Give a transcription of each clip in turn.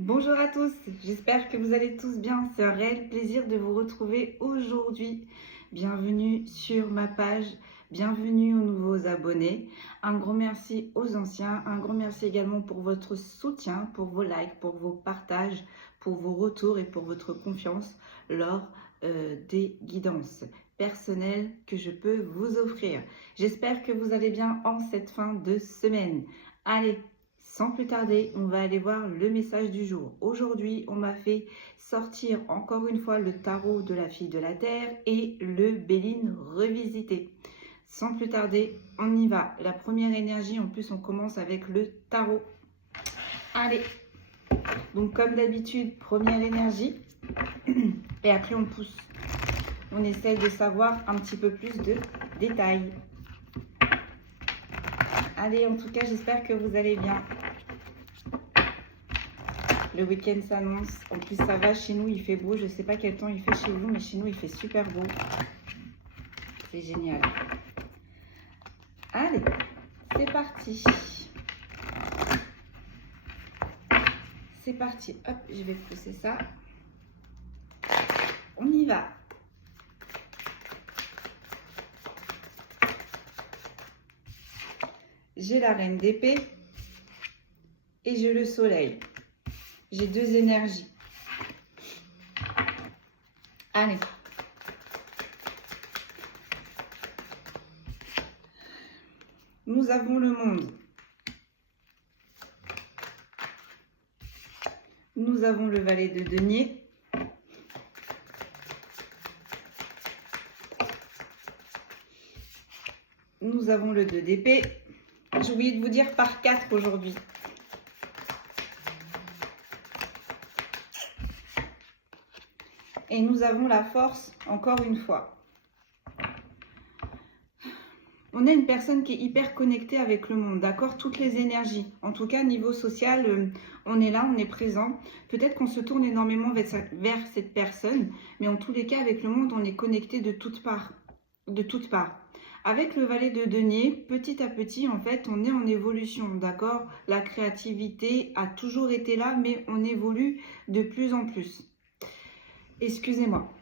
Bonjour à tous, j'espère que vous allez tous bien. C'est un réel plaisir de vous retrouver aujourd'hui. Bienvenue sur ma page, bienvenue aux nouveaux abonnés. Un grand merci aux anciens, un grand merci également pour votre soutien, pour vos likes, pour vos partages, pour vos retours et pour votre confiance lors des guidances personnelles que je peux vous offrir. J'espère que vous allez bien en cette fin de semaine. Allez, sans plus tarder, on va aller voir le message du jour. Aujourd'hui, on m'a fait sortir encore une fois le tarot de la fille de la terre et le Béline revisité. Sans plus tarder, on y va. La première énergie, en plus, on commence avec le tarot. Allez. Donc, comme d'habitude, première énergie. Et après, on pousse. On essaie de savoir un petit peu plus de détails. Allez, en tout cas, j'espère que vous allez bien. Le week-end s'annonce. En plus, ça va. Chez nous, il fait beau. Je ne sais pas quel temps il fait chez vous, mais chez nous, il fait super beau. C'est génial. Allez, c'est parti. C'est parti. Hop, je vais pousser ça. On y va. J'ai la reine d'épée et j'ai le soleil. J'ai deux énergies. Allez. Nous avons le monde. Nous avons le valet de denier. Nous avons le 2 d'épée. J'ai oublié de vous dire par 4 aujourd'hui. Et nous avons la force, encore une fois. On a une personne qui est hyper connectée avec le monde, d'accord? Toutes les énergies. En tout cas, niveau social, on est là, on est présent. Peut-être qu'on se tourne énormément vers cette personne, mais en tous les cas, avec le monde, on est connecté de toutes parts. De toutes parts. Avec le valet de denier, petit à petit, en fait, on est en évolution, d'accord? La créativité a toujours été là, mais on évolue de plus en plus. Excusez-moi.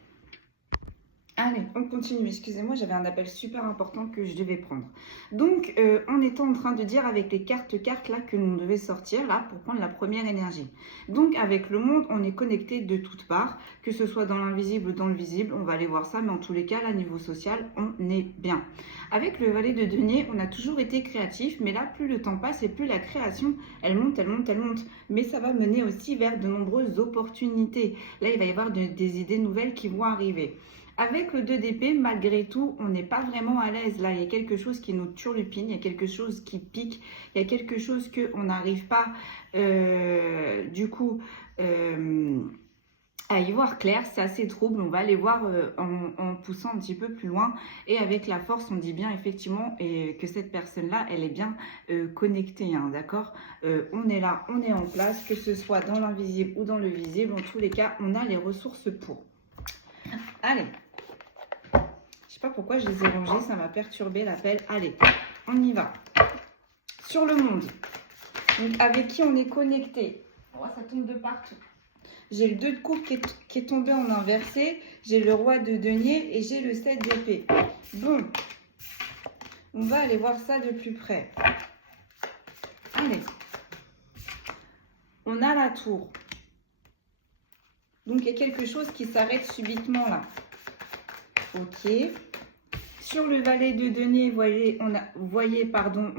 Allez, on continue. Excusez-moi, j'avais un appel super important que je devais prendre. Donc, on était en train de dire avec les cartes là que l'on devait sortir là pour prendre la première énergie. Donc, avec le monde, on est connecté de toutes parts, que ce soit dans l'invisible ou dans le visible. On va aller voir ça, mais en tous les cas, là, niveau social, on est bien. Avec le valet de denier, on a toujours été créatif, mais là, plus le temps passe et plus la création, elle monte, elle monte, elle monte. Mais ça va mener aussi vers de nombreuses opportunités. Là, il va y avoir des idées nouvelles qui vont arriver. Avec le 2 d'épée, malgré tout, on n'est pas vraiment à l'aise. Là, il y a quelque chose qui nous turlupine, il y a quelque chose qui pique, il y a quelque chose qu'on n'arrive pas, à y voir clair. C'est assez trouble. On va aller voir en poussant un petit peu plus loin. Et avec la force, on dit bien effectivement que cette personne-là, elle est bien connectée, hein, d'accord? On est là, on est en place, que ce soit dans l'invisible ou dans le visible. En tous les cas, on a les ressources pour. Allez. Je sais pas pourquoi je les ai rangés, ça m'a perturbé l'appel. Allez, on y va. Sur le monde, donc avec qui on est connecté. Oh, ça tombe de partout. J'ai le 2 de coupe qui est tombé en inversé. J'ai le roi de denier et j'ai le 7 d'épée. Bon, on va aller voir ça de plus près. Allez. On a la tour. Donc, il y a quelque chose qui s'arrête subitement là. Ok. Sur le valet de denier, on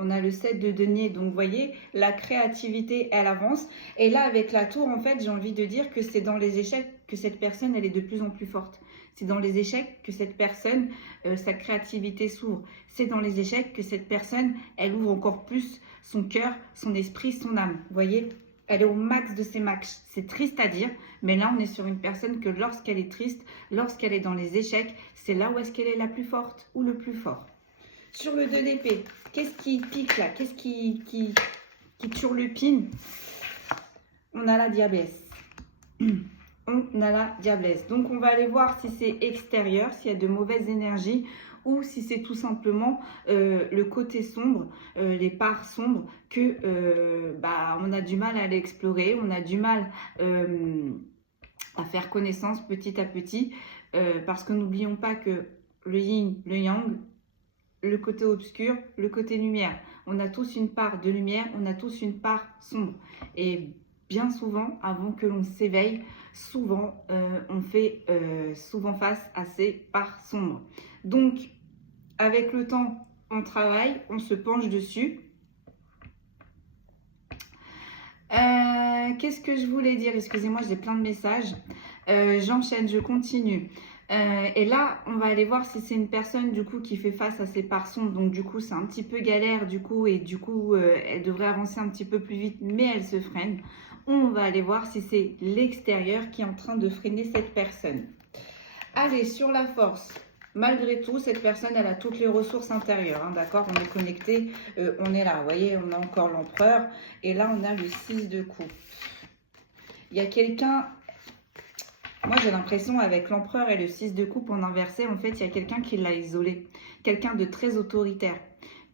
a le 7 de denier. Donc, vous voyez, la créativité, elle avance. Et là, avec la tour, en fait, j'ai envie de dire que c'est dans les échecs que cette personne, elle est de plus en plus forte. C'est dans les échecs que cette personne, sa créativité s'ouvre. C'est dans les échecs que cette personne, elle ouvre encore plus son cœur, son esprit, son âme. Vous voyez ? Elle est au max de ses max. C'est triste à dire, mais là, on est sur une personne que lorsqu'elle est triste, lorsqu'elle est dans les échecs, c'est là où est-ce qu'elle est la plus forte ou le plus fort. Sur le 2 d'épée, qu'est-ce qui pique là? Qu'est-ce qui turlupine? On a la diablesse. On a la diablesse. Donc, on va aller voir si c'est extérieur, s'il y a de mauvaises énergies, ou si c'est tout simplement le côté sombre, les parts sombres que on a du mal à l'explorer, on a du mal à faire connaissance petit à petit, parce que n'oublions pas que le yin, le yang, le côté obscur, le côté lumière. On a tous une part de lumière, on a tous une part sombre. Et bien souvent, avant que l'on s'éveille, souvent, on fait souvent face à ces parts sombres. Donc, avec le temps, on travaille, on se penche dessus. Qu'est-ce que je voulais dire? Excusez-moi, j'ai plein de messages. J'enchaîne, je continue. Et là, on va aller voir si c'est une personne du coup qui fait face à ses parts sombres. Donc du coup, c'est un petit peu galère du coup. Et du coup, elle devrait avancer un petit peu plus vite, mais elle se freine. On va aller voir si c'est l'extérieur qui est en train de freiner cette personne. Allez, sur la force. Malgré tout, cette personne, elle a toutes les ressources intérieures, hein, d'accord? On est connecté, on est là, vous voyez, on a encore l'empereur. Et là, on a le 6 de coupe. Il y a quelqu'un... Moi, j'ai l'impression, avec l'empereur et le 6 de coupe en inversé, en fait, il y a quelqu'un qui l'a isolé. Quelqu'un de très autoritaire.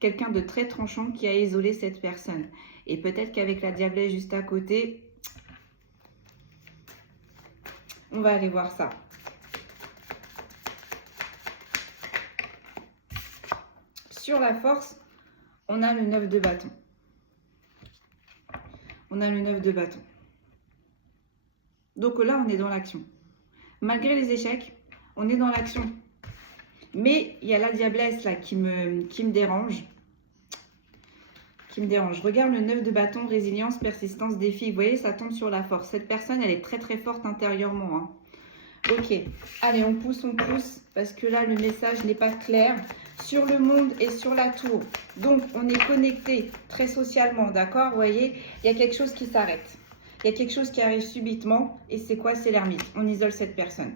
Quelqu'un de très tranchant qui a isolé cette personne. Et peut-être qu'avec la diablesse juste à côté, on va aller voir ça. Sur la force, on a le 9 de bâton. On a le 9 de bâton. Donc là, on est dans l'action. Malgré les échecs, on est dans l'action. Mais il y a la diablesse là qui me dérange. Je regarde le 9 de bâton, résilience, persistance, défi. Vous voyez, ça tombe sur la force. Cette personne, elle est très très forte intérieurement, hein. Ok, allez, on pousse, parce que là, le message n'est pas clair sur le monde et sur la tour. Donc, on est connecté très socialement, d'accord? Vous voyez, il y a quelque chose qui s'arrête. Il y a quelque chose qui arrive subitement. Et c'est quoi? C'est l'ermite. On isole cette personne.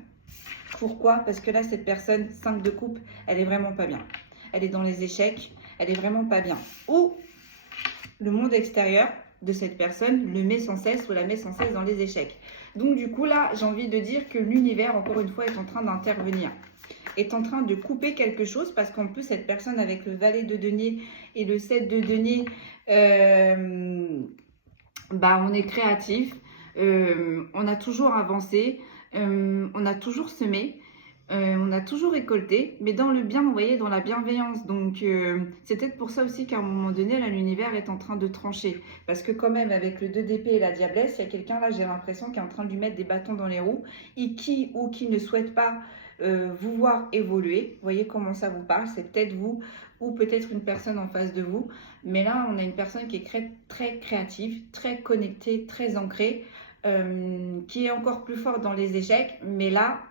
Pourquoi? Parce que là, cette personne, 5 de coupe, elle est vraiment pas bien. Elle est dans les échecs. Elle est vraiment pas bien. Ou le monde extérieur de cette personne le met sans cesse ou la met sans cesse dans les échecs. Donc du coup là, j'ai envie de dire que l'univers, encore une fois, est en train d'intervenir, est en train de couper quelque chose, parce qu'en plus cette personne avec le valet de denier et le 7 de denier, on est créatif, on a toujours avancé, on a toujours semé, on a toujours récolté, mais dans le bien, vous voyez, dans la bienveillance. Donc, c'est peut-être pour ça aussi qu'à un moment donné, là, l'univers est en train de trancher. Parce que quand même, avec le 2 d'épée et la diablesse, il y a quelqu'un, là, j'ai l'impression, qui est en train de lui mettre des bâtons dans les roues, et qui ne souhaite pas vous voir évoluer. Vous voyez comment ça vous parle? C'est peut-être vous, ou peut-être une personne en face de vous. Mais là, on a une personne qui est très créative, très connectée, très ancrée, qui est encore plus forte dans les échecs. Mais là,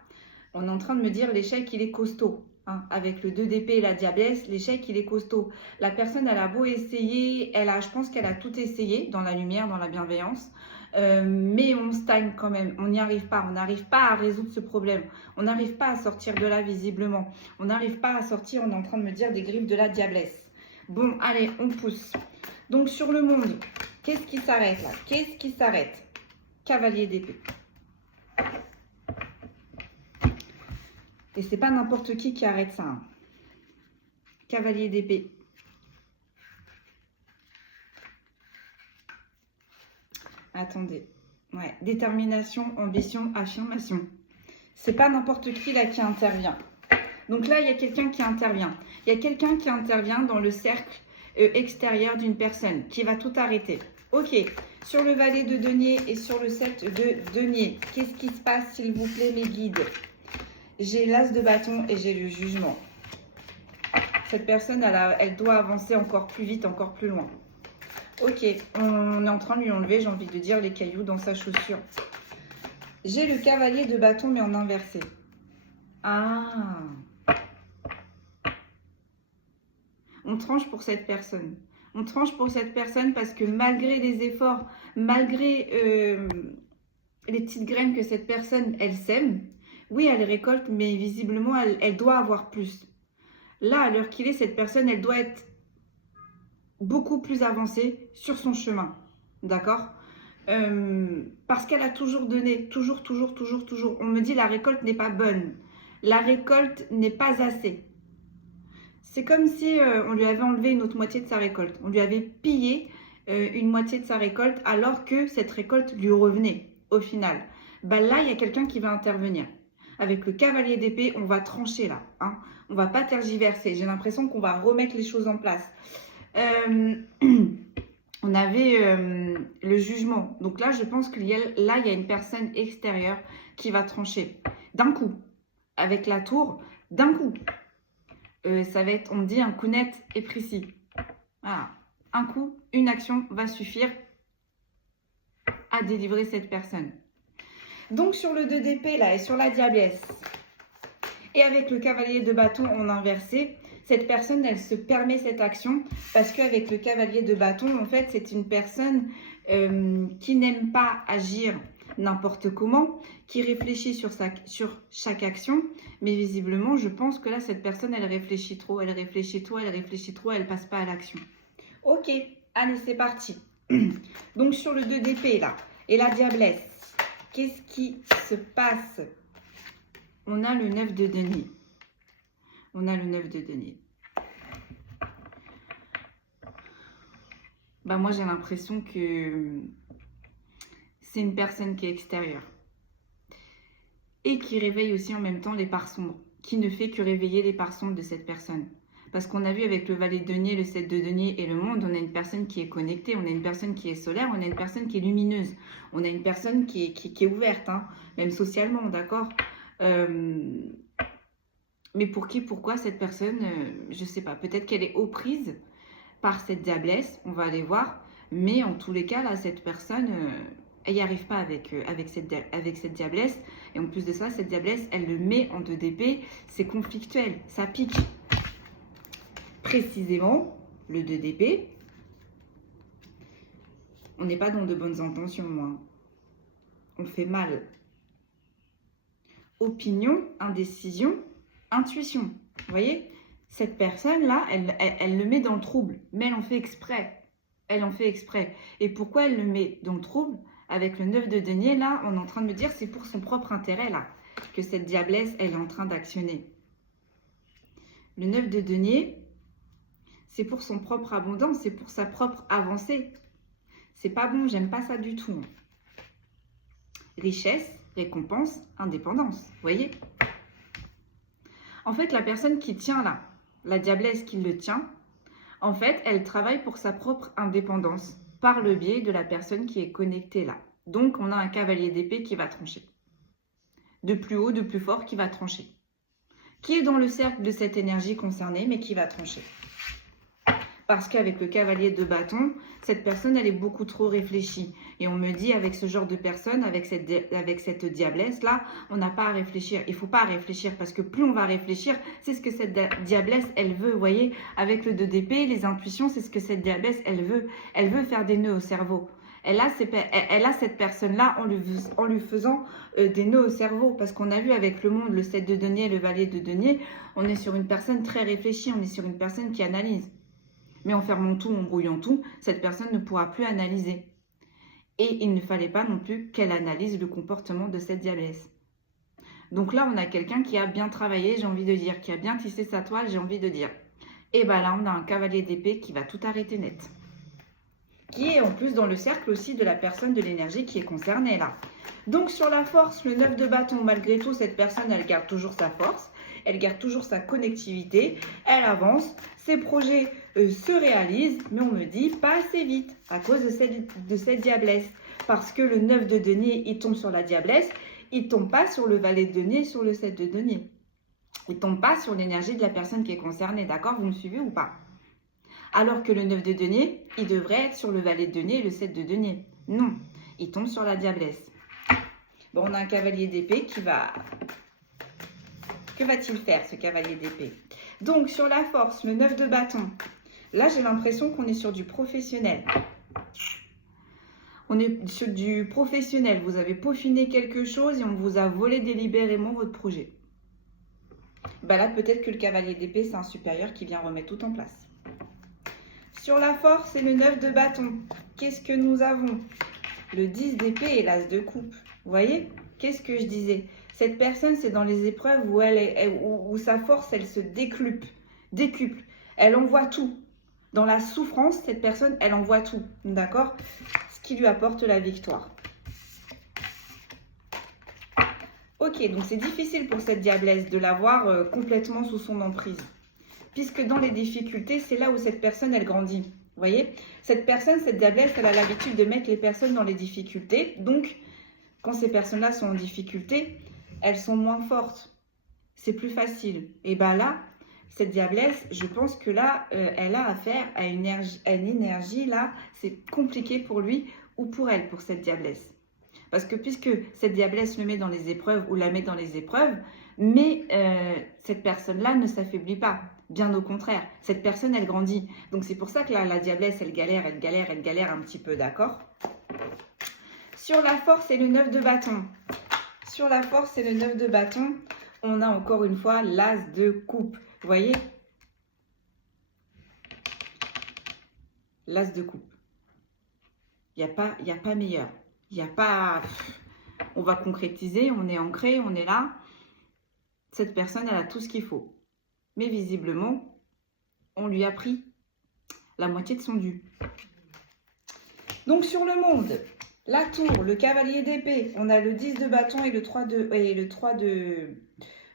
on est en train de me dire l'échec, il est costaud. Hein. Avec le 2 d'épée et la diablesse, l'échec, il est costaud. La personne, elle a beau essayer, je pense qu'elle a tout essayé dans la lumière, dans la bienveillance. Mais on stagne quand même. On n'y arrive pas. On n'arrive pas à résoudre ce problème. On n'arrive pas à sortir de là, visiblement. On n'arrive pas à sortir, on est en train de me dire, des griffes de la diablesse. Bon, allez, on pousse. Donc, sur le monde, qu'est-ce qui s'arrête là? Qu'est-ce qui s'arrête? Cavalier d'épée. Et c'est pas n'importe qui arrête ça. Hein. Cavalier d'épée. Attendez. Ouais. Détermination, ambition, affirmation. C'est pas n'importe qui là qui intervient. Donc là, il y a quelqu'un qui intervient. Il y a quelqu'un qui intervient dans le cercle extérieur d'une personne qui va tout arrêter. Ok. Sur le valet de denier et sur le 7 de denier, qu'est-ce qui se passe, s'il vous plaît, mes guides? J'ai l'as de bâton et j'ai le jugement. Cette personne, elle doit avancer encore plus vite, encore plus loin. Ok, on est en train de lui enlever, j'ai envie de dire, les cailloux dans sa chaussure. J'ai le cavalier de bâton, mais en inversé. Ah. On tranche pour cette personne. On tranche pour cette personne parce que malgré les efforts, malgré les petites graines que cette personne, elle sème, oui, elle récolte, mais visiblement, elle doit avoir plus. Là, à l'heure qu'il est, cette personne, elle doit être beaucoup plus avancée sur son chemin. D'accord? Parce qu'elle a toujours donné. Toujours. On me dit la récolte n'est pas bonne. La récolte n'est pas assez. C'est comme si on lui avait enlevé une autre moitié de sa récolte. On lui avait pillé une moitié de sa récolte alors que cette récolte lui revenait au final. Bah là, il y a quelqu'un qui va intervenir. Avec le cavalier d'épée, on va trancher là. Hein. On ne va pas tergiverser. J'ai l'impression qu'on va remettre les choses en place. On avait le jugement. Donc là, je pense qu'il y a une personne extérieure qui va trancher. D'un coup. Avec la tour, d'un coup. Ça va être, on me dit, un coup net et précis. Voilà. Un coup, une action va suffire à délivrer cette personne. Donc sur le 2 d'épée là et sur la diablesse et avec le cavalier de bâton en inversé, cette personne elle se permet cette action parce qu'avec le cavalier de bâton en fait c'est une personne qui n'aime pas agir n'importe comment, qui réfléchit sur chaque action, mais visiblement je pense que là cette personne elle réfléchit trop, elle passe pas à l'action. Ok, allez c'est parti. Donc sur le 2 d'épée là et la diablesse. Qu'est-ce qui se passe? On a le 9 de denier. On a le 9 de denier. Bah moi, j'ai l'impression que c'est une personne qui est extérieure. Et qui réveille aussi en même temps les parts sombres. Qui ne fait que réveiller les parts sombres de cette personne. Parce qu'on a vu avec le valet de denier, le 7 de denier et le monde, on a une personne qui est connectée, on a une personne qui est solaire, on a une personne qui est lumineuse, on a une personne qui est ouverte, hein, même socialement, d'accord mais pour qui, pourquoi cette personne, je ne sais pas, peut-être qu'elle est aux prises par cette diablesse, on va aller voir, mais en tous les cas, là, cette personne, elle n'y arrive pas avec cette diablesse, et en plus de ça, cette diablesse, elle le met en 2 d'épée, c'est conflictuel, ça pique. Précisément, le 2 d'épée, on n'est pas dans de bonnes intentions, moi. On fait mal. Opinion, indécision, intuition. Vous voyez? Cette personne-là, elle le met dans le trouble, mais elle en fait exprès. Elle en fait exprès. Et pourquoi elle le met dans le trouble? Avec le 9 de denier, là, on est en train de me dire c'est pour son propre intérêt, là, que cette diablesse, elle est en train d'actionner. Le 9 de denier, c'est pour son propre abondance, c'est pour sa propre avancée. C'est pas bon, j'aime pas ça du tout. Richesse, récompense, indépendance, vous voyez? En fait, la personne qui tient là, la diablesse qui le tient, en fait, elle travaille pour sa propre indépendance par le biais de la personne qui est connectée là. Donc, on a un cavalier d'épée qui va trancher. De plus haut, de plus fort, qui va trancher. Qui est dans le cercle de cette énergie concernée, mais qui va trancher. Parce qu'avec le cavalier de bâton, cette personne, elle est beaucoup trop réfléchie. Et on me dit, avec ce genre de personne, avec cette diablesse-là, on n'a pas à réfléchir. Il ne faut pas réfléchir parce que plus on va réfléchir, c'est ce que cette diablesse, elle veut. Vous voyez, avec le 2 d'épée, les intuitions, c'est ce que cette diablesse, elle veut. Elle veut faire des nœuds au cerveau. Elle a cette personne-là en lui faisant des nœuds au cerveau. Parce qu'on a vu avec le monde, le 7 de denier, le valet de denier, on est sur une personne très réfléchie, on est sur une personne qui analyse. Mais en fermant tout, en brouillant tout, cette personne ne pourra plus analyser. Et il ne fallait pas non plus qu'elle analyse le comportement de cette diablesse. Donc là, on a quelqu'un qui a bien travaillé, j'ai envie de dire, qui a bien tissé sa toile, j'ai envie de dire. Et bien là, on a un cavalier d'épée qui va tout arrêter net. Qui est en plus dans le cercle aussi de la personne de l'énergie qui est concernée là. Donc sur la force, le 9 de bâton, malgré tout, cette personne, elle garde toujours sa force. Elle garde toujours sa connectivité, elle avance, ses projets se réalisent, mais on me dit pas assez vite à cause de cette diablesse. Parce que le 9 de denier, il tombe sur la diablesse, il ne tombe pas sur le valet de denier, sur le 7 de denier. Il ne tombe pas sur l'énergie de la personne qui est concernée, d'accord? Vous me suivez ou pas? Alors que le 9 de denier, il devrait être sur le valet de denier et le 7 de denier. Non, il tombe sur la diablesse. Bon, on a un cavalier d'épée qui va... Que va-t-il faire, ce cavalier d'épée? Donc, sur la force, le 9 de bâton. Là, j'ai l'impression qu'on est sur du professionnel. On est sur du professionnel. Vous avez peaufiné quelque chose et on vous a volé délibérément votre projet. Ben là, peut-être que le cavalier d'épée, c'est un supérieur qui vient remettre tout en place. Sur la force et le 9 de bâton, qu'est-ce que nous avons? Le 10 d'épée et l'as de coupe. Vous voyez? Qu'est-ce que je disais? Cette personne, c'est dans les épreuves où sa force, elle se décuple. décuple. Elle envoie tout. Dans la souffrance, cette personne, elle envoie tout, d'accord? Ce qui lui apporte la victoire. Ok, donc c'est difficile pour cette diablesse de l'avoir complètement sous son emprise. Puisque dans les difficultés, c'est là où cette personne, elle grandit. Vous voyez? Cette personne, cette diablesse, elle a l'habitude de mettre les personnes dans les difficultés. Donc, quand ces personnes-là sont en difficulté, elles sont moins fortes. C'est plus facile. Et bien là, cette diablesse, je pense que là, elle a affaire à une énergie, là, c'est compliqué pour lui ou pour elle, pour cette diablesse. Parce que puisque cette diablesse le met dans les épreuves ou la met dans les épreuves, mais cette personne-là ne s'affaiblit pas. Bien au contraire, cette personne, elle grandit. Donc c'est pour ça que là, la diablesse, elle galère un petit peu, d'accord? Sur la force et le 9 de bâton. Sur la force et le 9 de bâton, on a encore une fois l'as de coupe. Vous voyez? L'as de coupe. Il n'y a pas meilleur. Il n'y a pas... On va concrétiser, on est ancré, on est là. Cette personne, elle a tout ce qu'il faut. Mais visiblement, on lui a pris la moitié de son dû. Donc sur le monde, la tour, le cavalier d'épée, on a le 10 de bâton et le 3 de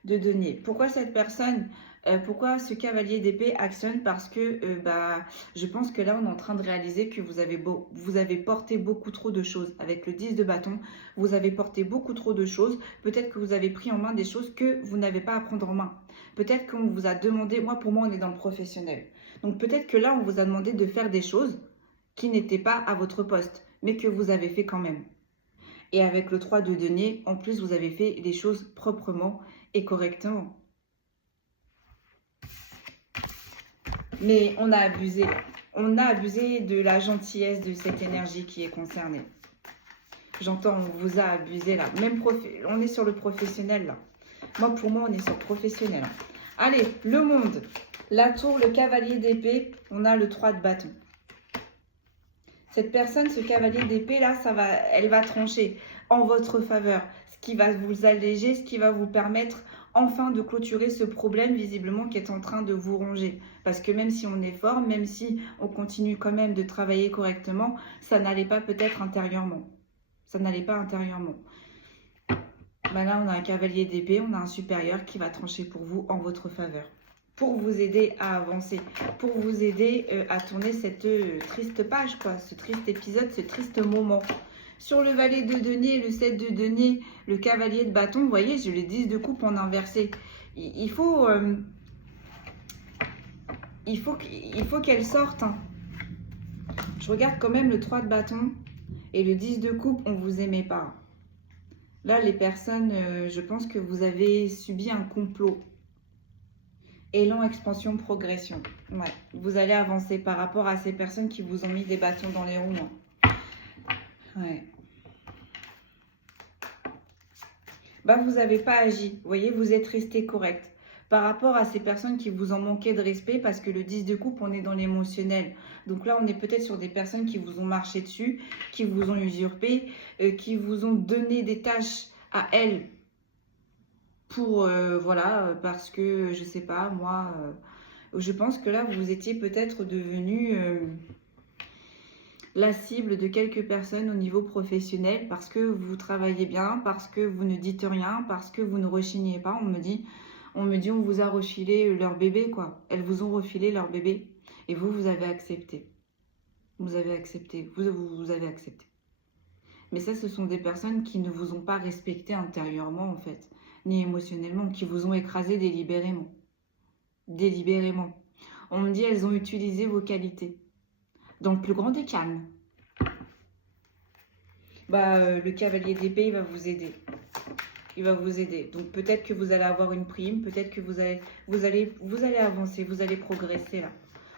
denier. Pourquoi cette personne, pourquoi ce cavalier d'épée actionne? Parce que je pense que là, on est en train de réaliser que vous avez porté beaucoup trop de choses. Avec le 10 de bâton, vous avez porté beaucoup trop de choses. Peut-être que vous avez pris en main des choses que vous n'avez pas à prendre en main. Peut-être qu'on vous a demandé, pour moi, on est dans le professionnel. Donc peut-être que là, on vous a demandé de faire des choses qui n'étaient pas à votre poste, mais que vous avez fait quand même. Et avec le 3 de denier, en plus, vous avez fait les choses proprement et correctement. Mais on a abusé. On a abusé de la gentillesse de cette énergie qui est concernée. J'entends, on vous a abusé là. Même on est sur le professionnel là. Pour moi, on est sur le professionnel. Allez, le monde. La tour, le cavalier d'épée. On a le 3 de bâton. Cette personne, ce cavalier d'épée là, elle va trancher en votre faveur. Ce qui va vous alléger, ce qui va vous permettre enfin de clôturer ce problème visiblement qui est en train de vous ronger. Parce que même si on est fort, même si on continue quand même de travailler correctement, ça n'allait pas peut-être intérieurement. Ça n'allait pas intérieurement. Là, on a un cavalier d'épée, on a un supérieur qui va trancher pour vous en votre faveur. Pour vous aider à avancer, pour vous aider à tourner cette triste page, quoi, ce triste épisode, ce triste moment. Sur le valet de denier, le 7 de denier, le cavalier de bâton, vous voyez, j'ai le 10 de coupe en inversé. Il faut qu'elle sorte. Hein. Je regarde quand même le 3 de bâton et le 10 de coupe, on ne vous aimait pas. Là, les personnes, je pense que vous avez subi un complot. Élan, expansion, progression. Ouais, vous allez avancer par rapport à ces personnes qui vous ont mis des bâtons dans les roues. Ouais. Vous n'avez pas agi. Vous voyez, vous êtes resté correct. Par rapport à ces personnes qui vous ont manqué de respect, parce que le 10 de coupe, on est dans l'émotionnel. Donc là, on est peut-être sur des personnes qui vous ont marché dessus, qui vous ont usurpé, qui vous ont donné des tâches à elles pour, parce que, je sais pas, moi, je pense que là, vous étiez peut-être devenu la cible de quelques personnes au niveau professionnel parce que vous travaillez bien, parce que vous ne dites rien, parce que vous ne rechignez pas. On me dit, on vous a refilé leur bébé, quoi. Elles vous ont refilé leur bébé et vous avez accepté. Vous avez accepté, vous avez accepté. Mais ça, ce sont des personnes qui ne vous ont pas respecté intérieurement, en fait, ni émotionnellement, qui vous ont écrasé délibérément. Délibérément. On me dit, elles ont utilisé vos qualités. Dans le plus grand des calmes. Le cavalier d'épée, il va vous aider. Il va vous aider. Donc peut-être que vous allez avoir une prime, peut-être que vous allez avancer, vous allez progresser là.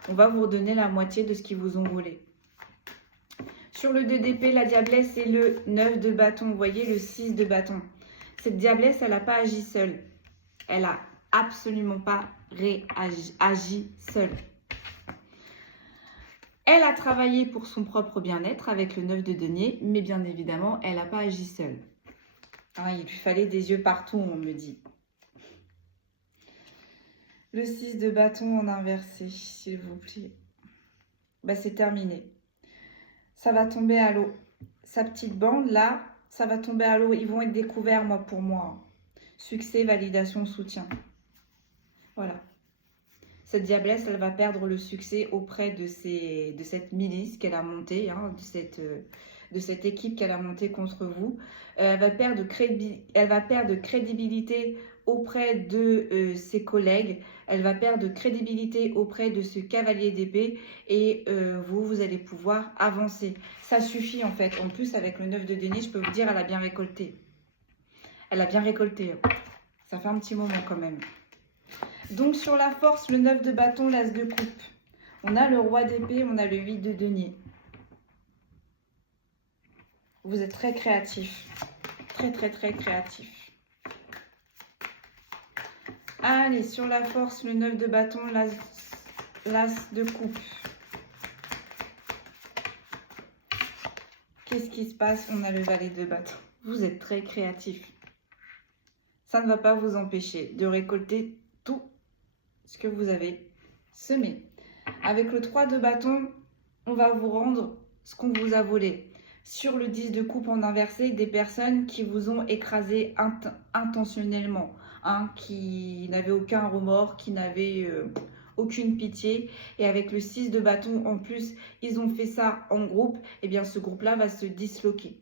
On va vous redonner la moitié de ce qu'ils vous ont volé. Sur le 2 d'épée, la diablesse et le 9 de bâton. Vous voyez le 6 de bâton. Cette diablesse, elle n'a pas agi seule. Elle n'a absolument pas agi seule. Elle a travaillé pour son propre bien-être avec le 9 de denier, mais bien évidemment, elle n'a pas agi seule. Il lui fallait des yeux partout, on me dit. Le 6 de bâton en inversé, s'il vous plaît. Bah, c'est terminé. Ça va tomber à l'eau. Sa petite bande, là, ça va tomber à l'eau. Ils vont être découverts, moi, pour moi. Succès, validation, soutien. Voilà. Cette diablesse, elle va perdre le succès auprès de cette milice qu'elle a montée, hein, de cette équipe qu'elle a montée contre vous. Elle va perdre crédibilité auprès de ses collègues. Elle va perdre crédibilité auprès de ce cavalier d'épée et vous allez pouvoir avancer. Ça suffit en fait. En plus, avec le 9 de denier, je peux vous dire, elle a bien récolté. Elle a bien récolté. Ça fait un petit moment quand même. Donc sur la force, le 9 de bâton, l'as de coupe. On a le roi d'épée, on a le 8 de denier. Vous êtes très créatif. Très, très, très créatif. Allez, sur la force, le 9 de bâton, l'as de coupe. Qu'est-ce qui se passe? On a le valet de bâton. Vous êtes très créatif. Ça ne va pas vous empêcher de récolter tout ce que vous avez semé. Avec le 3 de bâton, on va vous rendre ce qu'on vous a volé. Sur le 10 de coupe en inversé, des personnes qui vous ont écrasé intentionnellement, hein, qui n'avaient aucun remords, qui n'avaient aucune pitié. Et avec le 6 de bâton, en plus, ils ont fait ça en groupe, et bien ce groupe-là va se disloquer.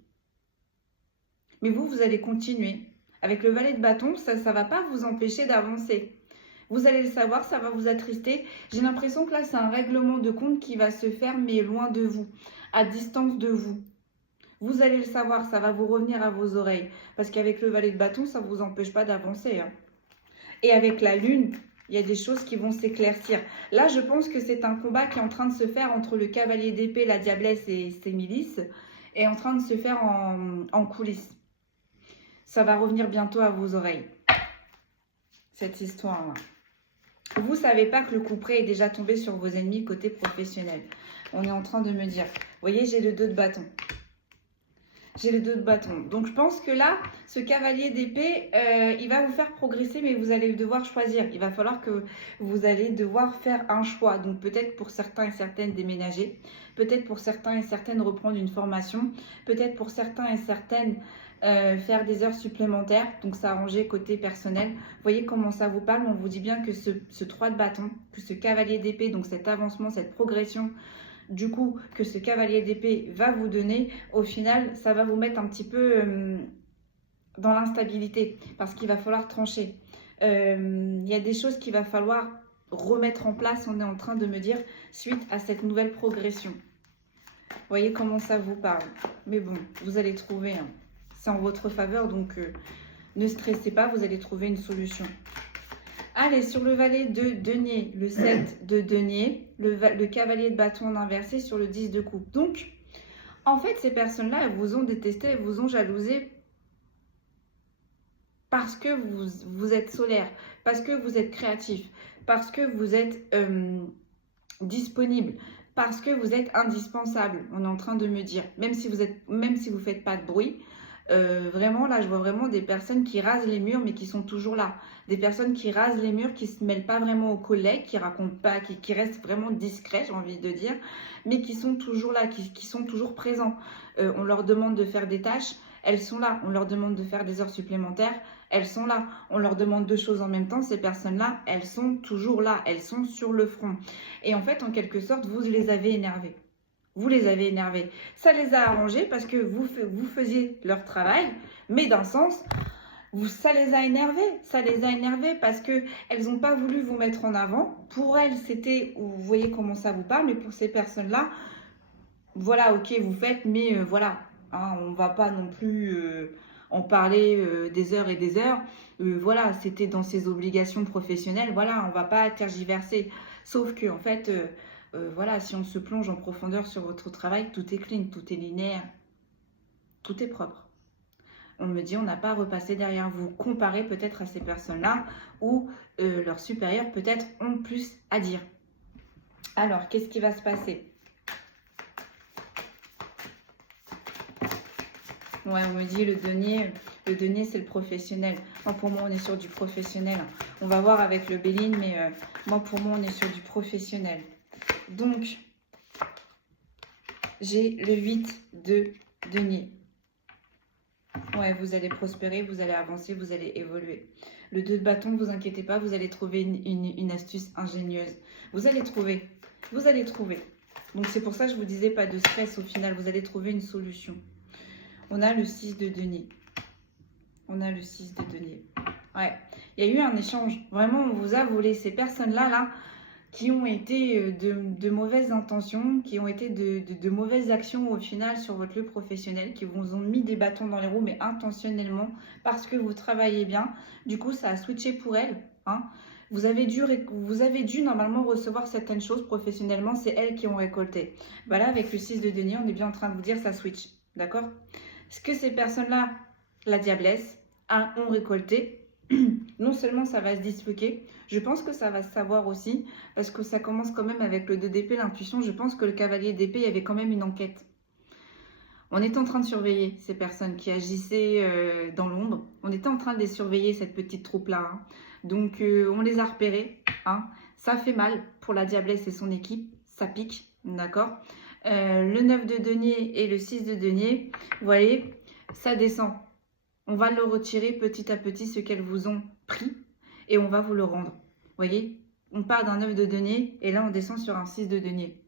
Mais vous allez continuer. Avec le valet de bâton, ça ne va pas vous empêcher d'avancer. Vous allez le savoir, ça va vous attrister. J'ai l'impression que là, c'est un règlement de compte qui va se faire, mais loin de vous, à distance de vous. Vous allez le savoir, ça va vous revenir à vos oreilles. Parce qu'avec le valet de bâton, ça ne vous empêche pas d'avancer. Hein. Et avec la lune, il y a des choses qui vont s'éclaircir. Là, je pense que c'est un combat qui est en train de se faire entre le cavalier d'épée, la diablesse et ses milices, et en train de se faire en coulisses. Ça va revenir bientôt à vos oreilles, cette histoire-là. Vous ne savez pas que le couperet est déjà tombé sur vos ennemis côté professionnel. On est en train de me dire, vous voyez, j'ai le 2 de bâton. J'ai le 2 de bâton. Donc, je pense que là, ce cavalier d'épée, il va vous faire progresser, mais vous allez devoir choisir. Il va falloir que vous allez devoir faire un choix. Donc, peut-être pour certains et certaines déménager. Peut-être pour certains et certaines reprendre une formation. Peut-être pour certains et certaines faire des heures supplémentaires. Donc, s'arranger côté personnel. Vous voyez comment ça vous parle? On vous dit bien que ce 3 de bâton, que ce cavalier d'épée, donc cet avancement, cette progression, du coup, que ce cavalier d'épée va vous donner, au final, ça va vous mettre un petit peu dans l'instabilité, parce qu'il va falloir trancher. Il y a des choses qu'il va falloir remettre en place, on est en train de me dire, suite à cette nouvelle progression. Vous voyez comment ça vous parle. Mais bon, vous allez trouver, hein. C'est en votre faveur, donc ne stressez pas, vous allez trouver une solution. Allez, sur le valet de denier, le 7 de denier, le cavalier de bâton en inversé sur le 10 de coupe. Donc, en fait, ces personnes-là, elles vous ont détesté, elles vous ont jalousé parce que vous êtes solaire, parce que vous êtes créatif, parce que vous êtes disponible, parce que vous êtes indispensable. On est en train de me dire, même si vous faites pas de bruit, vraiment là je vois vraiment des personnes qui rasent les murs mais qui sont toujours là, des personnes qui rasent les murs, qui se mêlent pas vraiment aux collègues, qui racontent pas, qui restent vraiment discrets, j'ai envie de dire, mais qui sont toujours là, qui sont toujours présents. On leur demande de faire des tâches, elles sont là. On leur demande de faire des heures supplémentaires, elles sont là. On leur demande 2 choses en même temps, ces personnes-là, elles sont toujours là, elles sont sur le front. Et en fait, en quelque sorte, vous les avez énervées. Vous les avez énervés. Ça les a arrangés parce que vous faisiez leur travail, mais d'un sens, ça les a énervés. Ça les a énervés parce qu'elles n'ont pas voulu vous mettre en avant. Pour elles, c'était, vous voyez comment ça vous parle, mais pour ces personnes-là, voilà, ok, vous faites, mais voilà, hein, on ne va pas non plus en parler des heures et des heures. Voilà, c'était dans ses obligations professionnelles, voilà, on ne va pas tergiverser. Sauf que, en fait... voilà, si on se plonge en profondeur sur votre travail, tout est clean, tout est linéaire, tout est propre. On me dit, on n'a pas à repasser derrière vous. Comparez peut-être à ces personnes-là où leurs supérieurs peut-être ont plus à dire. Alors, qu'est-ce qui va se passer? Ouais, on me dit le denier c'est le professionnel. Moi, pour moi, on est sur du professionnel. On va voir avec le Béline, mais moi, pour moi, on est sur du professionnel. Donc, j'ai le 8 de denier. Ouais, vous allez prospérer, vous allez avancer, vous allez évoluer. Le 2 de bâton, ne vous inquiétez pas, vous allez trouver une astuce ingénieuse. Vous allez trouver. Vous allez trouver. Donc, c'est pour ça que je vous disais pas de stress au final. Vous allez trouver une solution. On a le 6 de denier. On a le 6 de denier. Ouais, il y a eu un échange. Vraiment, on vous a volé ces personnes-là, qui ont été de mauvaises intentions, qui ont été de mauvaises actions au final sur votre lieu professionnel, qui vous ont mis des bâtons dans les roues, mais intentionnellement, parce que vous travaillez bien. Du coup, ça a switché pour elles. Hein. Vous avez dû normalement recevoir certaines choses professionnellement, c'est elles qui ont récolté. Voilà, avec le 6 de denier, on est bien en train de vous dire ça switch. D'accord? Ce que ces personnes-là, la diablesse, ont récolté, non seulement ça va se disloquer, je pense que ça va se savoir aussi, parce que ça commence quand même avec le 2 d'épée, l'intuition. Je pense que le cavalier d'épée, il y avait quand même une enquête. On était en train de surveiller ces personnes qui agissaient dans l'ombre. On était en train de les surveiller, cette petite troupe-là. Hein. Donc, on les a repérés. Hein. Ça fait mal pour la diablesse et son équipe. Ça pique, d'accord. Le 9 de denier et le 6 de denier, vous voyez, ça descend. On va le retirer petit à petit, ce qu'elles vous ont pris, et on va vous le rendre. Vous voyez, on part d'un 9 de denier, et là on descend sur un 6 de denier.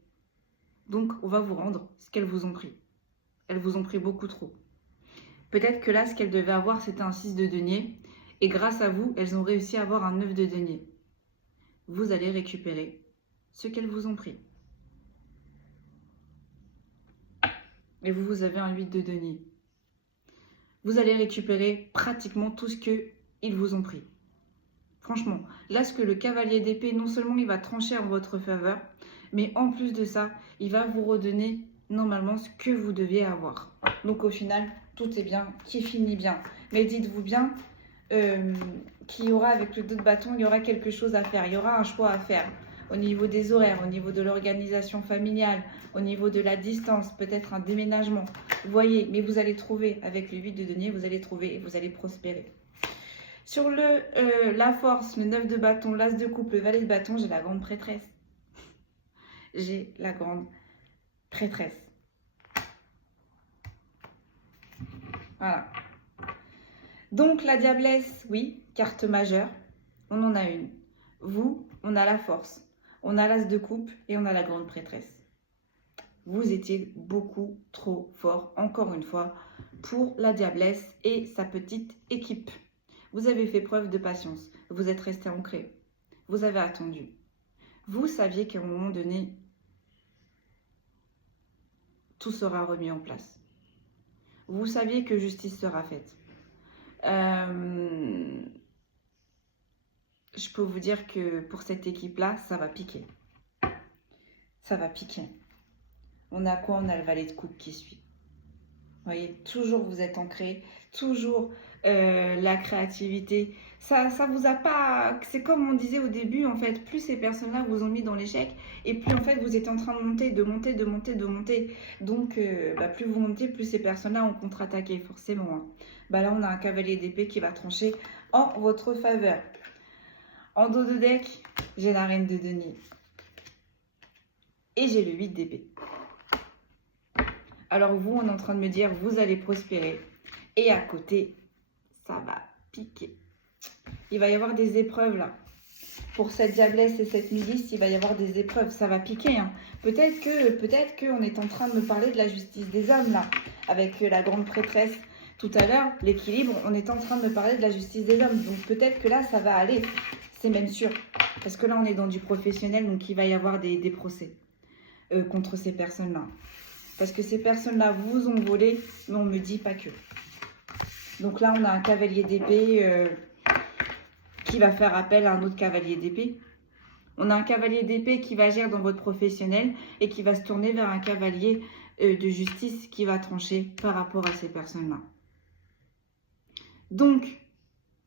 Donc, on va vous rendre ce qu'elles vous ont pris. Elles vous ont pris beaucoup trop. Peut-être que là, ce qu'elles devaient avoir, c'était un 6 de denier, et grâce à vous, elles ont réussi à avoir un 9 de denier. Vous allez récupérer ce qu'elles vous ont pris. Et vous avez un 8 de denier. Vous allez récupérer pratiquement tout ce qu'ils vous ont pris. Franchement, là, ce que le cavalier d'épée, non seulement il va trancher en votre faveur, mais en plus de ça, il va vous redonner normalement ce que vous deviez avoir. Donc au final, tout est bien, qui finit bien. Mais dites-vous bien qu'il y aura avec le 2 de bâton, il y aura quelque chose à faire, il y aura un choix à faire. Au niveau des horaires, au niveau de l'organisation familiale, au niveau de la distance, peut-être un déménagement. Vous voyez, mais vous allez trouver, avec le 8 de denier, vous allez trouver et vous allez prospérer. Sur la force, le 9 de bâton, l'as de coupe, le valet de bâton, j'ai la grande prêtresse. J'ai la grande prêtresse. Voilà. Donc la diablesse, oui, carte majeure, on en a une. Vous, on a la force. On a l'as de coupe et on a la grande prêtresse. Vous étiez beaucoup trop fort, encore une fois, pour la diablesse et sa petite équipe. Vous avez fait preuve de patience. Vous êtes resté ancré. Vous avez attendu. Vous saviez qu'à un moment donné, tout sera remis en place. Vous saviez que justice sera faite. Je peux vous dire que pour cette équipe-là, ça va piquer. Ça va piquer. On a quoi? On a le valet de coupe qui suit. Vous voyez, toujours vous êtes ancré, toujours la créativité. Ça vous a pas... C'est comme on disait au début, en fait, plus ces personnes-là vous ont mis dans l'échec, et plus en fait vous êtes en train de monter, de monter, de monter, de monter. Donc, plus vous montez, plus ces personnes-là ont contre-attaqué, forcément. Hein. Là, on a un cavalier d'épée qui va trancher en votre faveur. En dos de deck, j'ai la reine de denier. Et j'ai le 8 d'épée. Alors vous, on est en train de me dire, vous allez prospérer. Et à côté, ça va piquer. Il va y avoir des épreuves là. Pour cette diablesse et cette milice, il va y avoir des épreuves. Ça va piquer. Hein. Peut-être qu'on est en train de me parler de la justice des hommes là. Avec la grande prêtresse. Tout à l'heure, l'équilibre, on est en train de me parler de la justice des hommes. Donc peut-être que là, ça va aller. C'est même sûr. Parce que là, on est dans du professionnel. Donc il va y avoir des procès contre ces personnes-là. Parce que ces personnes-là vous ont volé, mais on ne me dit pas que. Donc là, on a un cavalier d'épée qui va faire appel à un autre cavalier d'épée. On a un cavalier d'épée qui va agir dans votre professionnel et qui va se tourner vers un cavalier de justice qui va trancher par rapport à ces personnes-là. Donc,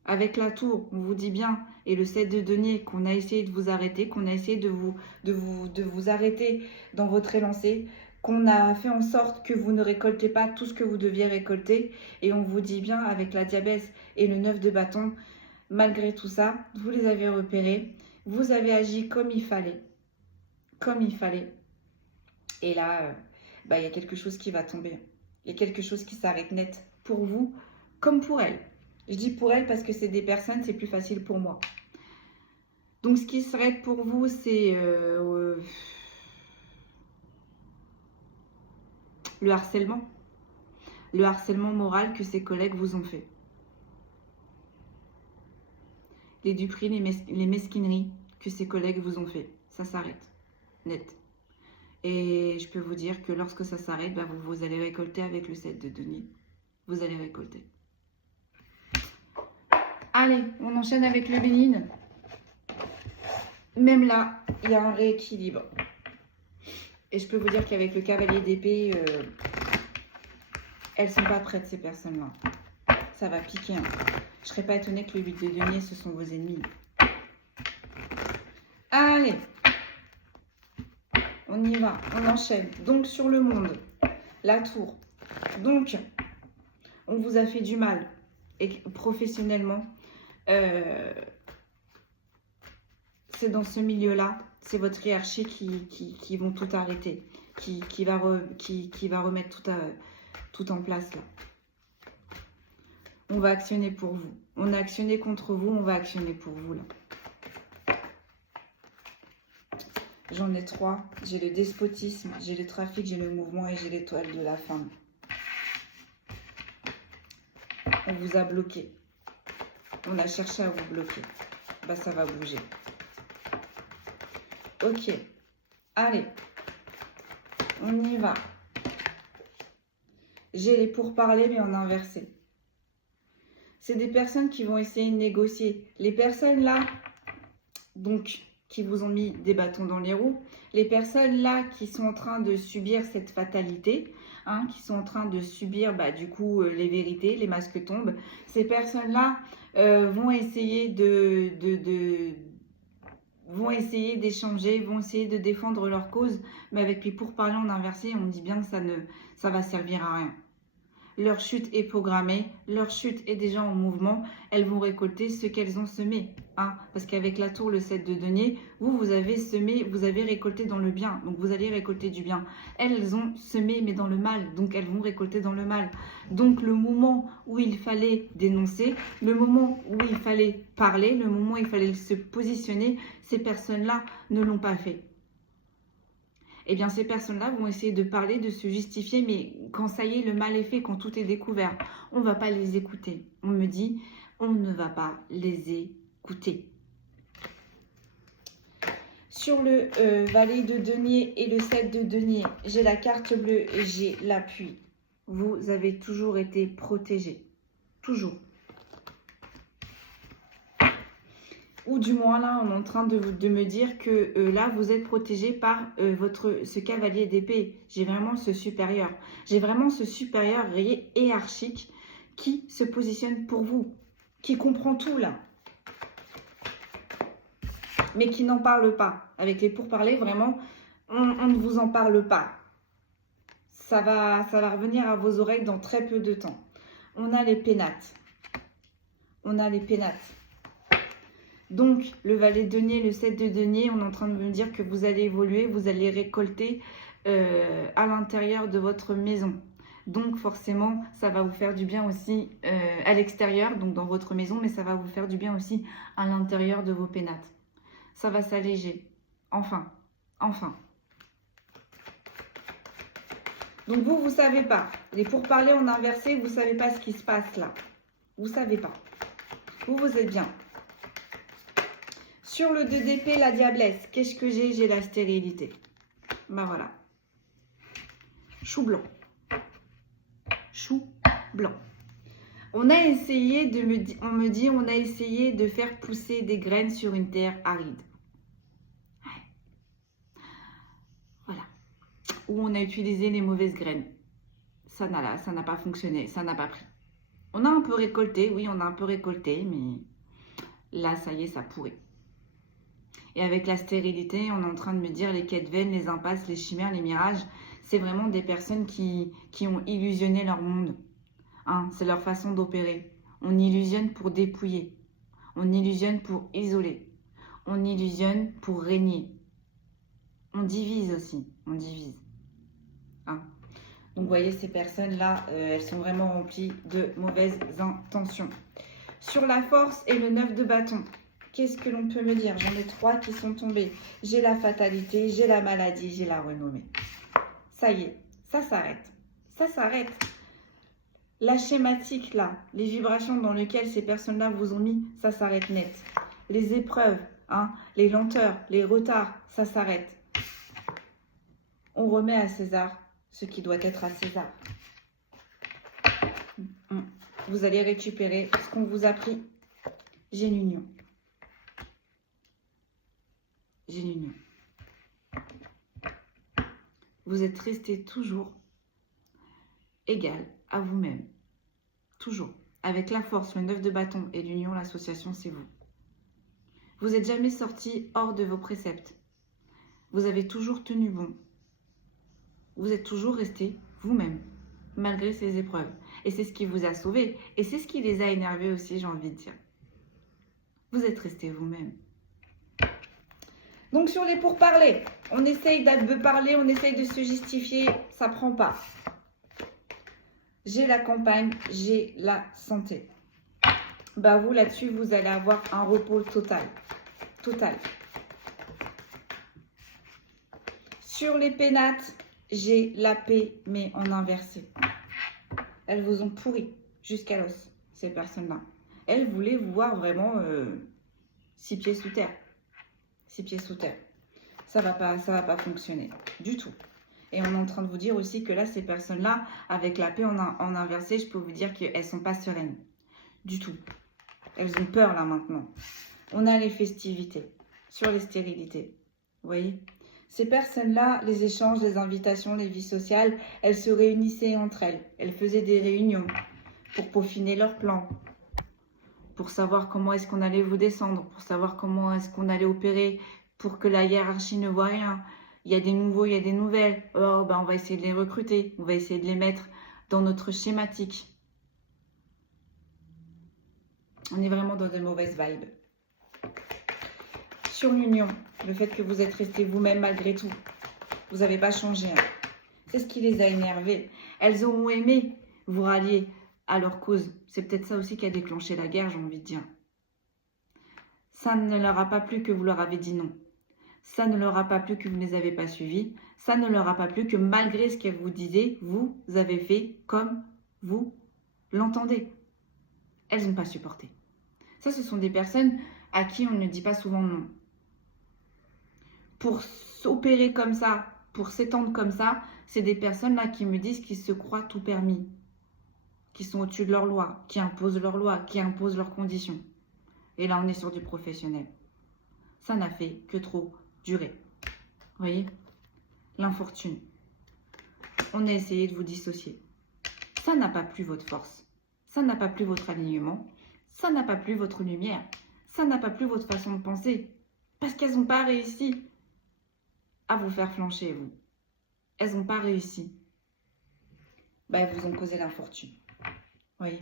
avec la tour, on vous dit bien, et le 7 de denier, qu'on a essayé de vous arrêter, qu'on a essayé de vous arrêter dans votre élancé, qu'on a fait en sorte que vous ne récoltez pas tout ce que vous deviez récolter. Et on vous dit bien, avec la diabète et le 9 de bâton, malgré tout ça, vous les avez repérés, vous avez agi comme il fallait. Comme il fallait. Et là, il y a quelque chose qui va tomber. Il y a quelque chose qui s'arrête net pour vous, comme pour elle. Je dis pour elle parce que c'est des personnes, c'est plus facile pour moi. Donc, ce qui s'arrête pour vous, c'est le harcèlement. Le harcèlement moral que ses collègues vous ont fait. Les duperies, les mesquineries que ses collègues vous ont fait. Ça s'arrête. Net. Et je peux vous dire que lorsque ça s'arrête, vous allez récolter avec le 7 de denier. Vous allez récolter. Allez, on enchaîne avec le bénin. Même là, il y a un rééquilibre. Et je peux vous dire qu'avec le cavalier d'épée, elles ne sont pas prêtes, ces personnes-là. Ça va piquer. Hein. Je ne serais pas étonnée que le 8 de denier, ce sont vos ennemis. Allez, on y va, on enchaîne. Donc, sur le monde, la tour. Donc, on vous a fait du mal. Et professionnellement, c'est dans ce milieu-là, c'est votre hiérarchie qui vont tout arrêter, qui va remettre tout en place là. On va actionner pour vous. On a actionné contre vous, on va actionner pour vous là. J'en ai 3. J'ai le despotisme, j'ai le trafic, j'ai le mouvement et j'ai l'étoile de la femme. On vous a bloqué. On a cherché à vous bloquer. Ça va bouger. Ok. Allez. On y va. J'ai les pourparlers, mais en inversé. C'est des personnes qui vont essayer de négocier. Les personnes là, donc, qui vous ont mis des bâtons dans les roues. Les personnes là qui sont en train de subir cette fatalité, hein, qui sont en train de subir du coup les vérités, les masques tombent. Ces personnes-là vont essayer vont essayer d'échanger, vont essayer de défendre leur cause, mais avec les pourparlers en inversé, on dit bien que ça va servir à rien. Leur chute est programmée, leur chute est déjà en mouvement, elles vont récolter ce qu'elles ont semé. Hein, parce qu'avec la tour, le 7 de denier, vous avez semé, vous avez récolté dans le bien, donc vous allez récolter du bien. Elles ont semé, mais dans le mal, donc elles vont récolter dans le mal. Donc le moment où il fallait dénoncer, le moment où il fallait parler, le moment où il fallait se positionner, ces personnes-là ne l'ont pas fait. Eh bien, ces personnes-là vont essayer de parler, de se justifier, mais quand ça y est, le mal est fait, quand tout est découvert, on ne va pas les écouter. On me dit, on ne va pas les écouter. Sur le valet de denier et le 7 de denier, j'ai la carte bleue et j'ai l'appui. Vous avez toujours été protégé. Toujours. Ou du moins là, on est en train de me dire que là, vous êtes protégé par ce cavalier d'épée. J'ai vraiment ce supérieur. J'ai vraiment ce supérieur hiérarchique qui se positionne pour vous, qui comprend tout là. Mais qui n'en parle pas. Avec les pourparlers, vraiment, on ne vous en parle pas. Ça va revenir à vos oreilles dans très peu de temps. On a les pénates. On a les pénates. Donc, le valet de denier, le 7 de denier, on est en train de me dire que vous allez évoluer, vous allez récolter à l'intérieur de votre maison. Donc, forcément, ça va vous faire du bien aussi à l'extérieur, donc dans votre maison, mais ça va vous faire du bien aussi à l'intérieur de vos pénates. Ça va s'alléger. Enfin. Donc, vous ne savez pas. Les pourparlers en inversé, vous ne savez pas ce qui se passe là. Vous ne savez pas. Vous êtes bien. Sur le 2 d'épée, la diablesse, qu'est-ce que j'ai? J'ai la stérilité. Voilà. Chou blanc. Chou blanc. On a essayé on a essayé de faire pousser des graines sur une terre aride. Voilà. Où on a utilisé les mauvaises graines. Ça n'a pas fonctionné, ça n'a pas pris. On a un peu récolté, oui, on a un peu récolté, mais là, ça y est, ça pourrit. Et avec la stérilité, on est en train de me dire les quêtes vaines, les impasses, les chimères, les mirages, C'est vraiment des personnes qui ont illusionné leur monde. Hein, c'est leur façon d'opérer. On illusionne pour dépouiller. On illusionne pour isoler. On illusionne pour régner. On divise aussi. On divise. Hein. Donc, vous voyez, ces personnes-là, elles sont vraiment remplies de mauvaises intentions. Sur la force et le 9 de bâton, qu'est-ce que l'on peut me dire? J'en ai 3 qui sont tombés. J'ai la fatalité, j'ai la maladie, j'ai la renommée. Ça y est, ça s'arrête. Ça s'arrête. La schématique, là, les vibrations dans lesquelles ces personnes-là vous ont mis, ça s'arrête net. Les épreuves, hein, les lenteurs, les retards, ça s'arrête. On remet à César ce qui doit être à César. Vous allez récupérer ce qu'on vous a pris. J'ai l'union. J'ai l'union. Vous êtes resté toujours égal à vous-même. Toujours. Avec la force, le 9 de bâton et l'union, l'association, c'est vous. Vous n'êtes jamais sorti hors de vos préceptes. Vous avez toujours tenu bon. Vous êtes toujours resté vous-même, malgré ces épreuves. Et c'est ce qui vous a sauvé. Et c'est ce qui les a énervés aussi, j'ai envie de dire. Vous êtes resté vous-même. Donc sur les pourparlers, on essaye de parler, on essaye de se justifier, ça prend pas. J'ai la campagne, j'ai la santé. Bah vous là-dessus, vous allez avoir un repos total. Total. Sur les pénates, j'ai la paix, mais en inversé. Elles vous ont pourri jusqu'à l'os, ces personnes-là. Elles voulaient vous voir vraiment 6 pieds sous terre. 6 pieds sous terre. Ça va pas fonctionner du tout. Et on est en train de vous dire aussi que là, ces personnes-là, avec la paix en inversé, je peux vous dire qu'elles ne sont pas sereines. Du tout. Elles ont peur là maintenant. On a les festivités sur les stérilités. Vous voyez? Ces personnes-là, les échanges, les invitations, les vies sociales, elles se réunissaient entre elles. Elles faisaient des réunions pour peaufiner leurs plans, pour savoir comment est-ce qu'on allait vous descendre, pour savoir comment est-ce qu'on allait opérer pour que la hiérarchie ne voit rien. Il y a des nouveaux, il y a des nouvelles. Oh, ben on va essayer de les recruter, on va essayer de les mettre dans notre schématique. On est vraiment dans de mauvaises vibes. Sur l'union, le fait que vous êtes resté vous-même malgré tout. Vous n'avez pas changé. Hein. C'est ce qui les a énervés. Elles auront aimé vous rallier à leur cause. C'est peut-être ça aussi qui a déclenché la guerre, j'ai envie de dire. Ça ne leur a pas plu que vous leur avez dit non. Ça ne leur a pas plu que vous ne les avez pas suivis. Ça ne leur a pas plu que malgré ce qu'elles vous disaient, vous avez fait comme vous l'entendez. Elles n'ont pas supporté. Ça, ce sont des personnes à qui on ne dit pas souvent non. Pour s'opérer comme ça, pour s'étendre comme ça, c'est des personnes là qui me disent qu'ils se croient tout permis, qui sont au-dessus de leurs lois, qui imposent leurs lois, qui imposent leurs conditions. Et là, on est sur du professionnel. Ça n'a fait que trop durer. Vous voyez? L'infortune. On a essayé de vous dissocier. Ça n'a pas plu votre force. Ça n'a pas plu votre alignement. Ça n'a pas plu votre lumière. Ça n'a pas plu votre façon de penser. Parce qu'elles n'ont pas réussi à vous faire flancher, vous. Elles n'ont pas réussi. Bah, elles vous ont causé l'infortune. Vous voyez?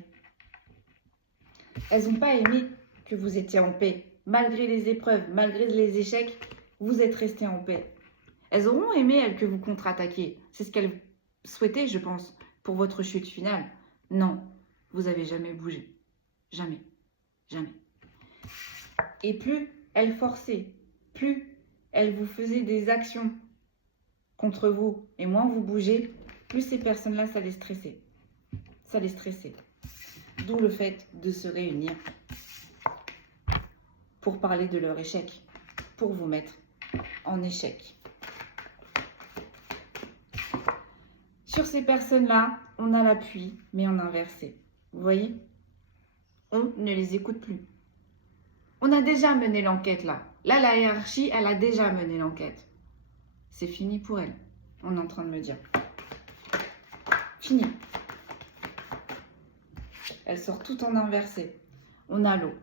Elles n'ont pas aimé que vous étiez en paix. Malgré les épreuves, malgré les échecs, vous êtes resté en paix. Elles auront aimé, elles, que vous contre-attaquiez. C'est ce qu'elles souhaitaient, je pense, pour votre chute finale. Non, vous n'avez jamais bougé. Jamais. Jamais. Et plus elles forçaient, plus elles vous faisaient des actions contre vous, et moins vous bougez, plus ces personnes-là, ça les stressait. Ça les stressait. D'où le fait de se réunir pour parler de leur échec, pour vous mettre en échec. Sur ces personnes-là, on a l'appui, mais en inversé. Vous voyez? On ne les écoute plus. On a déjà mené l'enquête là. Là, la hiérarchie, elle a déjà mené l'enquête. C'est fini pour elle. On est en train de me dire. Fini. Elle sort tout en inversé. On a l'eau.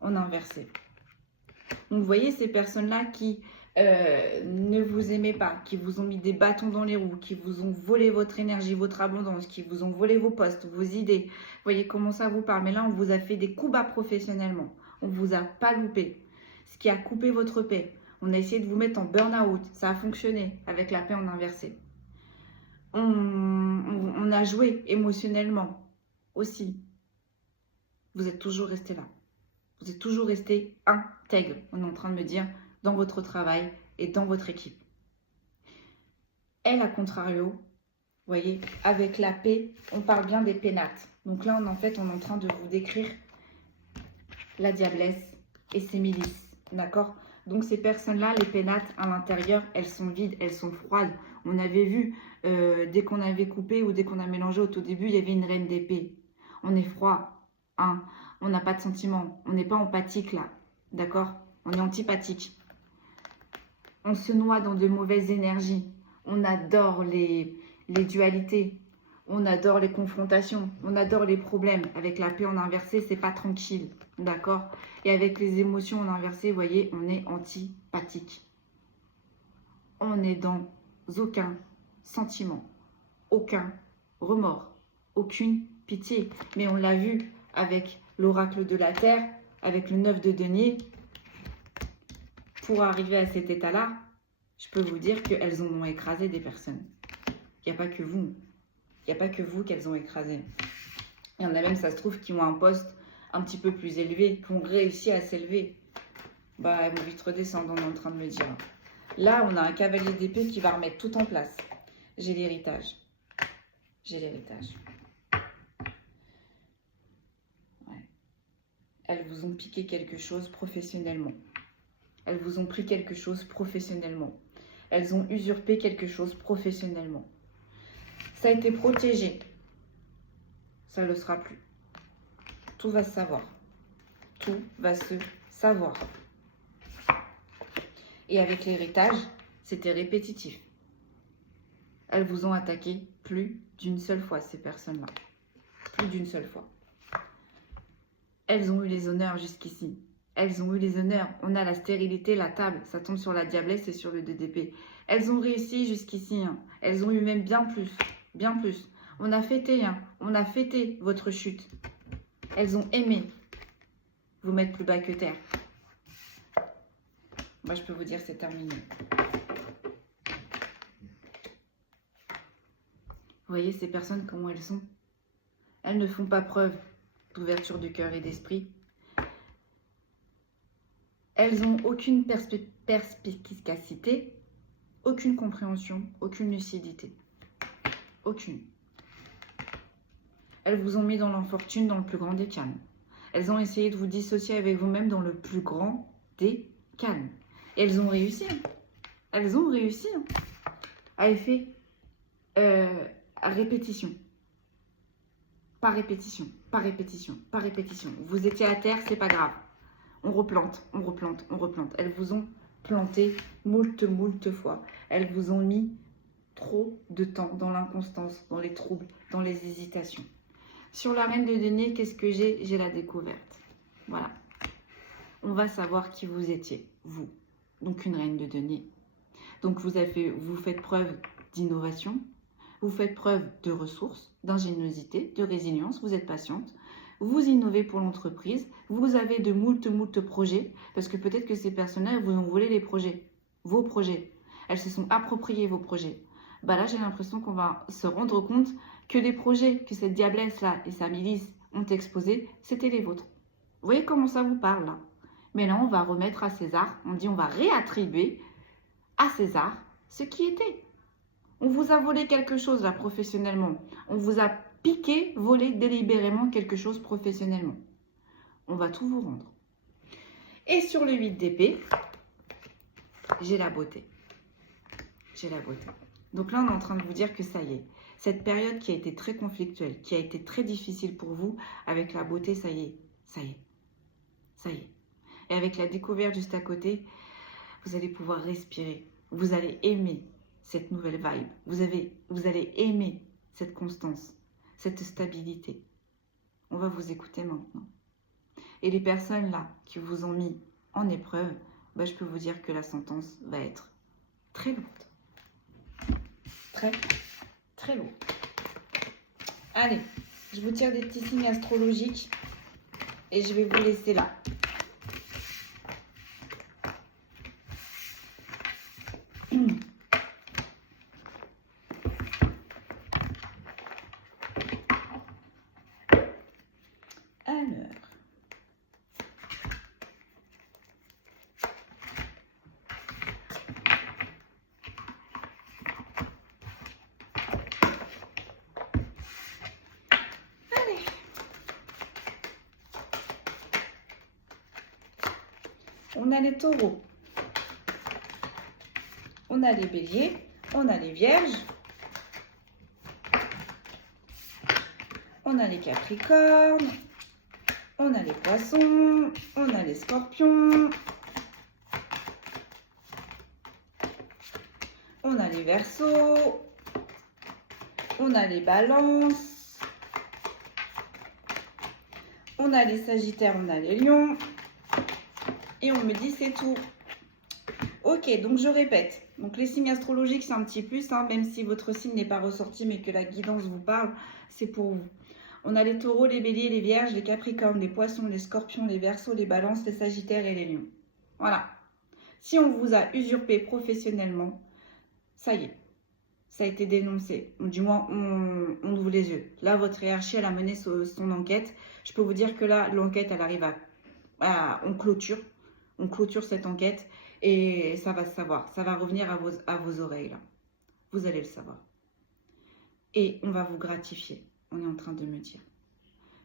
En inversé. Donc, vous voyez ces personnes-là qui ne vous aimez pas, qui vous ont mis des bâtons dans les roues, qui vous ont volé votre énergie, votre abondance, qui vous ont volé vos postes, vos idées. Vous voyez comment ça vous parle. Mais là, on vous a fait des coups bas professionnellement. On ne vous a pas loupé. Ce qui a coupé votre paix. On a essayé de vous mettre en burn-out. Ça a fonctionné avec la paix en inversé. On a joué émotionnellement aussi. Vous êtes toujours resté là. Vous êtes toujours resté intègre. On est en train de me dire dans votre travail et dans votre équipe. Elle, à contrario, vous voyez, avec la paix, on parle bien des pénates. Donc là, en fait, on est en train de vous décrire la diablesse et ses milices. D'accord? Donc ces personnes-là, les pénates à l'intérieur, elles sont vides, elles sont froides. On avait vu, dès qu'on avait coupé ou dès qu'on a mélangé au tout début, il y avait une reine d'épée. On est froid, hein? On n'a pas de sentiments, on n'est pas empathique là. D'accord? On est antipathique. On se noie dans de mauvaises énergies. On adore les dualités. On adore les confrontations. On adore les problèmes. Avec la paix en inversé, c'est pas tranquille. D'accord? Et avec les émotions en inversé, vous voyez, on est antipathique. On n'est dans aucun sentiment, aucun remords, aucune pitié. Mais on l'a vu avec l'oracle de la Terre, avec le 9 de denier. Pour arriver à cet état-là, je peux vous dire qu'elles en ont écrasé des personnes. Il n'y a pas que vous. Il n'y a pas que vous qu'elles ont écrasé. Il y en a même, ça se trouve, qui ont un poste un petit peu plus élevé, qui ont réussi à s'élever. Bah, elles vont vite redescendre, on est en train de me dire. Là, on a un cavalier d'épée qui va remettre tout en place. J'ai l'héritage. J'ai l'héritage. Ouais. Elles vous ont piqué quelque chose professionnellement. Elles vous ont pris quelque chose professionnellement. Elles ont usurpé quelque chose professionnellement. Ça a été protégé. Ça ne le sera plus. Tout va se savoir. Tout va se savoir. Et avec l'héritage, c'était répétitif. Elles vous ont attaqué plus d'une seule fois, ces personnes-là. Plus d'une seule fois. Elles ont eu les honneurs jusqu'ici. Elles ont eu les honneurs. On a la stérilité, la table. Ça tombe sur la diablesse et sur le 2 d'épée. Elles ont réussi jusqu'ici. Hein. Elles ont eu même bien plus. Bien plus. On a fêté. Hein. On a fêté votre chute. Elles ont aimé vous mettre plus bas que terre. Moi, je peux vous dire, c'est terminé. Vous voyez ces personnes, comment elles sont? Elles ne font pas preuve d'ouverture de cœur et d'esprit. Elles n'ont aucune perspicacité, aucune compréhension, aucune lucidité. Aucune. Elles vous ont mis dans l'infortune, dans le plus grand des calmes. Elles ont essayé de vous dissocier avec vous-même dans le plus grand des calmes. Et elles ont réussi. Hein. Elles ont réussi. Hein. À effet, à répétition. Par répétition, par répétition, par répétition. Vous étiez à terre, c'est pas grave. On replante, on replante, on replante. Elles vous ont planté moult fois. Elles vous ont mis trop de temps dans l'inconstance, dans les troubles, dans les hésitations. Sur la reine de denier, qu'est-ce que j'ai? J'ai la découverte. Voilà. On va savoir qui vous étiez, vous. Donc une reine de denier. Donc vous faites preuve d'innovation, vous faites preuve de ressources, d'ingéniosité, de résilience, vous êtes patiente, vous innovez pour l'entreprise, vous avez de moult projets, parce que peut-être que ces personnes-là vous ont volé les projets, vos projets. Elles se sont appropriées vos projets. Bah là, j'ai l'impression qu'on va se rendre compte que les projets que cette diablesse-là et sa milice ont exposés, c'était les vôtres. Vous voyez comment ça vous parle là? Mais là, on va remettre à César, on dit on va réattribuer à César ce qui était. On vous a volé quelque chose là professionnellement. On vous a piqué, volé délibérément quelque chose professionnellement. On va tout vous rendre. Et sur le 8 d'épée, j'ai la beauté. J'ai la beauté. Donc là, on est en train de vous dire que ça y est. Cette période qui a été très conflictuelle, qui a été très difficile pour vous, avec la beauté, ça y est. Ça y est. Ça y est. Et avec la découverte juste à côté, vous allez pouvoir respirer. Vous allez aimer cette nouvelle vibe. Vous allez aimer cette constance, cette stabilité. On va vous écouter maintenant. Et les personnes là qui vous ont mis en épreuve, bah, je peux vous dire que la sentence va être très lourde. Très, très lourde. Allez, je vous tire des petits signes astrologiques et je vais vous laisser là. On a les taureaux, on a les béliers, on a les vierges, on a les capricornes, on a les poissons, on a les scorpions, on a les verseaux, on a les balances, on a les sagittaires, on a les lions. Et on me dit c'est tout. Ok, donc je répète. Donc les signes astrologiques, c'est un petit plus, hein, même si votre signe n'est pas ressorti, mais que la guidance vous parle, c'est pour vous. On a les taureaux, les béliers, les vierges, les capricornes, les poissons, les scorpions, les verseaux, les balances, les sagittaires et les lions. Voilà. Si on vous a usurpé professionnellement, ça y est. Ça a été dénoncé. Du moins, on ouvre les yeux. Là, votre hiérarchie, elle a mené son enquête. Je peux vous dire que là, l'enquête, elle arrive on clôture. On clôture cette enquête et ça va se savoir. Ça va revenir à vos oreilles, là. Vous allez le savoir. Et on va vous gratifier. On est en train de me dire.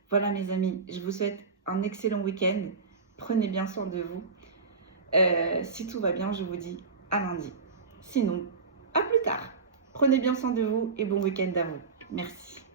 Voilà, mes amis. Je vous souhaite un excellent week-end. Prenez bien soin de vous. Si tout va bien, je vous dis à lundi. Sinon, à plus tard. Prenez bien soin de vous et bon week-end à vous. Merci.